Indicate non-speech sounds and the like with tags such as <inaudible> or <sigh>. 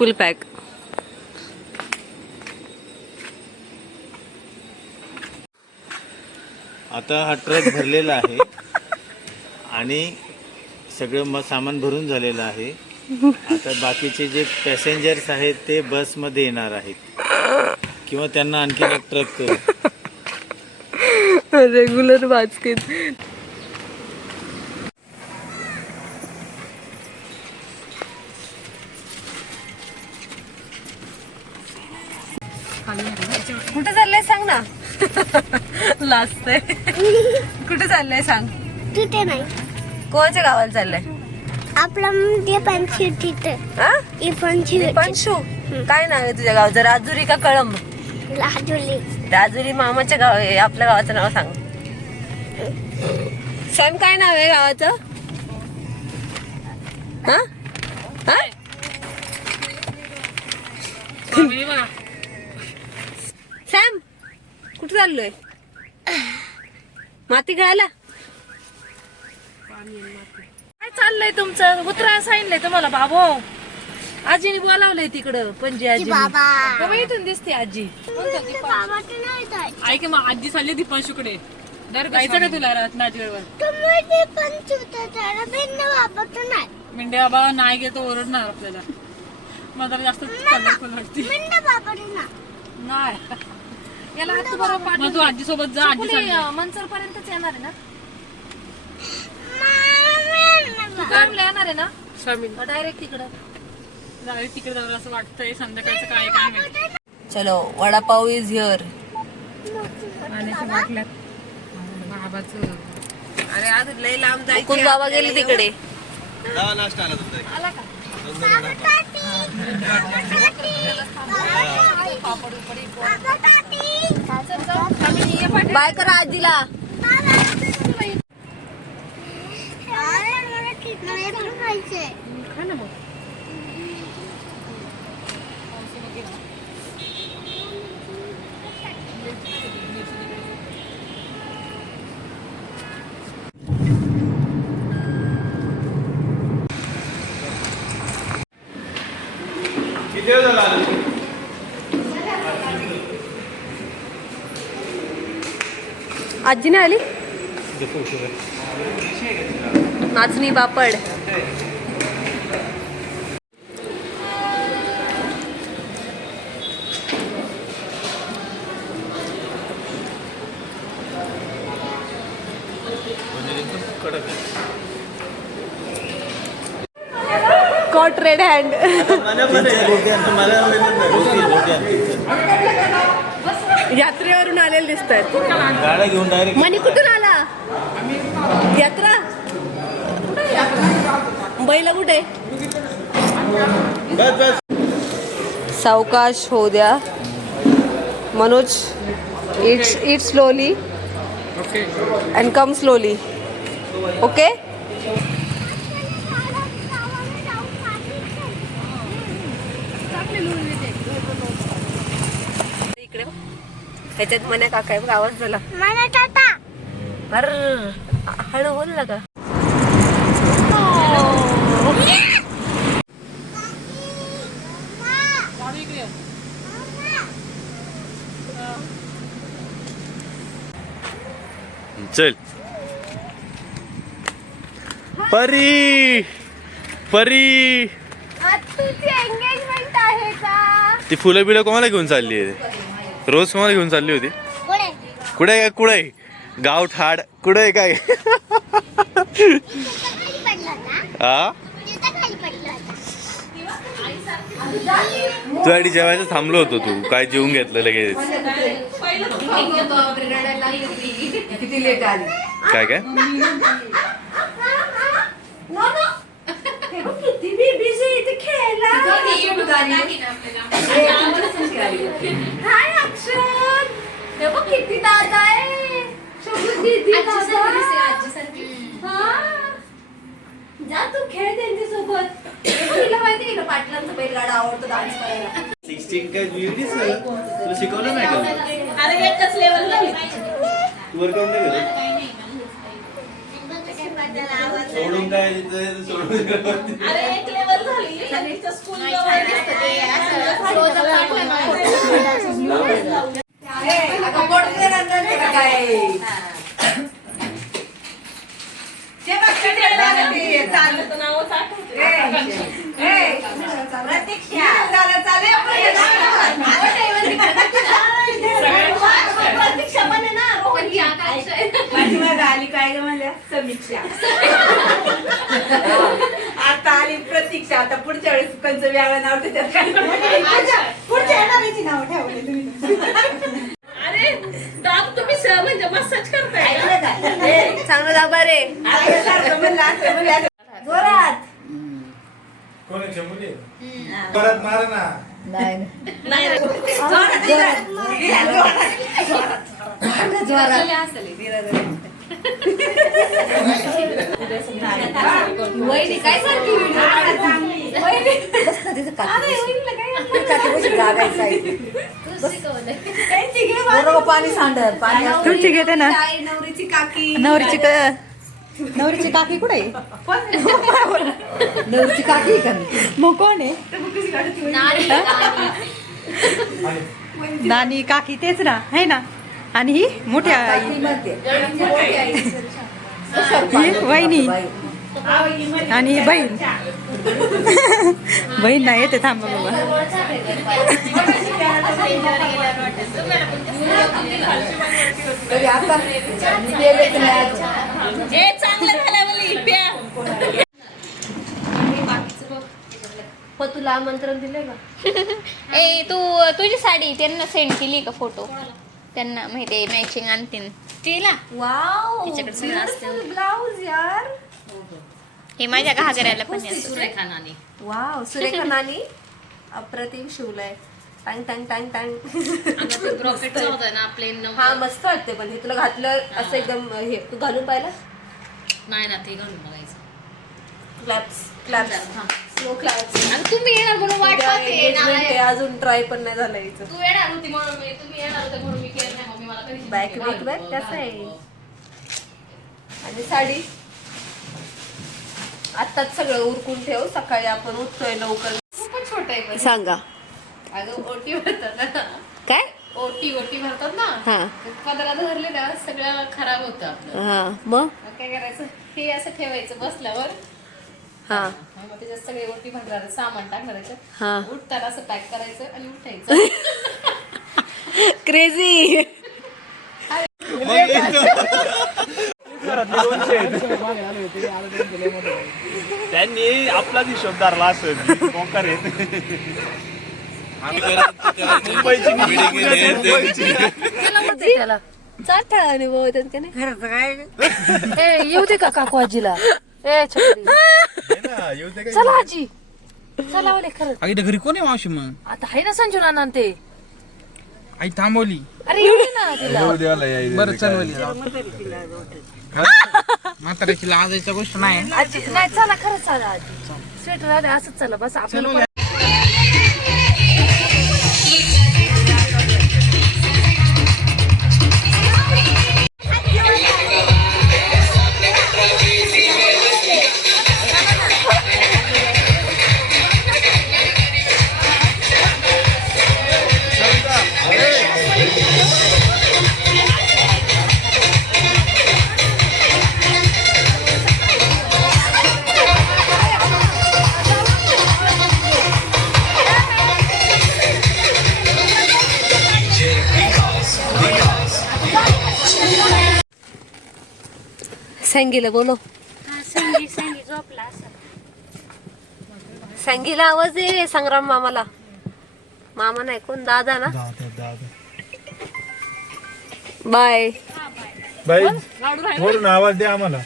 फुल pack. आता हा truck भरलेला आहे. आणि सगळं म सामान भरून झालेलं आहे. आता बाकीचे जे पॅसेंजर्स आहेत ते बसमध्ये येणार आहेत. किंवा त्यांना आणखी एक ट्रक रेग्युलर बास्केट <laughs> सांग ना. लाजतंय कुठे चाललंय सांग. तिथे नाही. कोणाच्या गावाला चाललंय? आपलं ते पण तिथे हा? पण पंशू काय नाव आहे तुझ्या गावचं? राजुरी का कळंब? लाजुली राजुरी मामाच्या गाव आहे आपल्या गावाचं नाव सांग. सॅम काय नाव आहे गावाचं? हा? हा? कुठे चाललोय? माती खेळायला काय चाललंय तुमचं? उतरा सांगितलंय तुम्हाला बाबो. आजीने बोलावलंय तिकडं पणजी आजी बाबा. इथून दिसते आजी. ऐक मग आजी चालली दीपांशुकडे. जायचं का तुला बाबा नाही. मिंडे बाबा नाही गेलो ओरडणार आपल्याला. मला जरा जास्त वाटते. नाही. याला हात बरोबर मग तू आजी सोबत जा आजी मनसर पर्यंतच येणार आहे ना? गावला येणार आहे ना? स्वामी. डायरेक्ट तिकडं. डायरेक्ट तिकडे जाऊ असं वाटतंय संध्याकाळचं काय काय माहिती चलो वडापाव इज हिअर पाण्याच्या बाटल्यात बाबाचं. अरे आज लय लांब जायचं बाबा गेले तिकडे. बाय करा आजीला. खा ना आजी नाही आली? नाचणी पापड कॉट रेड हँड यात्रेवरून आलेले दिसत आहेत गाड्या घेऊन डायरेक्ट मनी कुठून आला? यात्रा? बैला कुठे? सावकाश होऊ द्या. Manoj it's it slowly and come slowly okay इकडे बघ. ह्याच्यात मन्या काका आहे बघ, आवाज झाला. मला टाटा. अर हळू बोल ना का चल. परी परी. आज तुझी एंगेजमेंट आहे का? ती फुलं बिलं कोणाला घेऊन चालली आहे? रोज कोणाला घेऊन चालली होती? कुठे? काय कुठे गाव ठाड. कुठे काय? खाली पडला होता हा तुझ्यासाठी जेवायचं थांबलो होतो तू. काय जेवून घेतलं लगेच? काय काय? खेळायला. किती दादा आहे? शोभून दीदी? दादा हा. जा तू खेळ त्यांच्यासोबत. तिला माहिती आहे का पाटलांचा बैलगाडा आवडतो डान्स करायला? सिक्स्टीन काय तुला शिकवलं नाही का? अरे एकच लेवल तू वर्कआउट नाही सोडून काय सोडून अरे एक लेवल झाली. प्रतीक्षा पण आहे ना रोहन ही आकांक्षा आहे. पाठीमागं आली काय ग म्हणल्या समीक्षा <laughs> आता आली प्रतीक्षा. आता पुढच्या वेळेस कंच वेगळं नाव त्याच्यात काय? पुढच्या येणाऱ्याची नाव ठेवली तुम्ही. अरे दाब तुम्ही स- म्हणजे मसाज करताय का? ऐकलं का? ए, चांगलं दाबा रे. आता सारखं म्हणलं असं म्हणलं असं. जोरात. परत मार ना वहिनी काय सारखी video काढते? वहिनी. अरे, वहिनीला काय तू शिकवलंय. त्यांची घे बाजू. पाणी सांडर पाणी तुमची घेते ना. आई, नवरीची काकी. नवरीची क- नवरीची काकी कुठे नवरीची काकी का? मग कोण आहे? नानी, नानी. नानी काकी तेच ना है ना? आणि ही मोठ्या आई. मोठी आई. ही वहिनी. आणि बहीण. <laughs> बहीण नाही येते थांबा बाबा. तुला आमंत्रण दिले का? ए तू तुझी साडी त्यांना सेंड केली का फोटो त्यांना माहिती मॅचिंग आणतीन. तिला? वाव तिच्याकडे. ब्लाऊज यार. हे माझ्या घागऱ्याला पण. सुरेखा नानी वाव सुरेखा नानी अप्रतिम शिवलंय. टांग टांग टांग टांग. हा मस्त वाटते पण हे तुला घातलं असं एकदम हे तू घालून पाहिलं? नाही ना ते घालून बघायचं. क्लॅप्स क्लॅप्स स्लो क्लॅप्स आणि तुम्ही येणार म्हणून वाट पाहते नाही. अजून ट्राय पण नाही झालं तू येणार होती म्हणून मी तुम्ही येणार होते म्हणून मी केलं नाही मम्मी मला कधी Back, back, back, कसं आहे? आणि साडी? आत्ताच सगळं उरकून ठेव. सकाळी आपण उठतोय लवकर. खूपच छोट आहे पण. सांगा. अगं ओटी भरतात ना. काय? ओटी ओटी भरतात ना. हा. पदरात धरले ना सगळं खराब होतं आपलं. हा. मग? काय करायचं? हे असं ठेवायचं बसल्यावर. हा. मग त्याच्यात सगळे ओटी भरणार सामान टाकणार हा. उठताना असं पॅक करायचं आणि उठायचं. <laughs> क्रेझी <laughs> त्यांनी आपलाच हिशोब धरला असेल कोंकार मुंबईची त्याला चाट अनुभव येतात का नाही? ए येऊ दे का काकू आजीला? ए चला आजी. चला ओले खरं. घरी कोण आहे मावशी मग? आता आहे ना संजू नाना ते. आई थांबवली. अरे येऊ दे ना तिला. बरं चलवली म्हाताऱ्याची लाजायच्या गोष्ट नाही. आजी नाही चला खरंच चला आजी. स्वेटर आले असंच चला बस आपल्याला सांगीला बोलो सांगीला आवाज आहे संग्राम मामाला. मामा नाही कोण? दादा ना? बाय. बाई वरून आवाज द्या आम्हाला.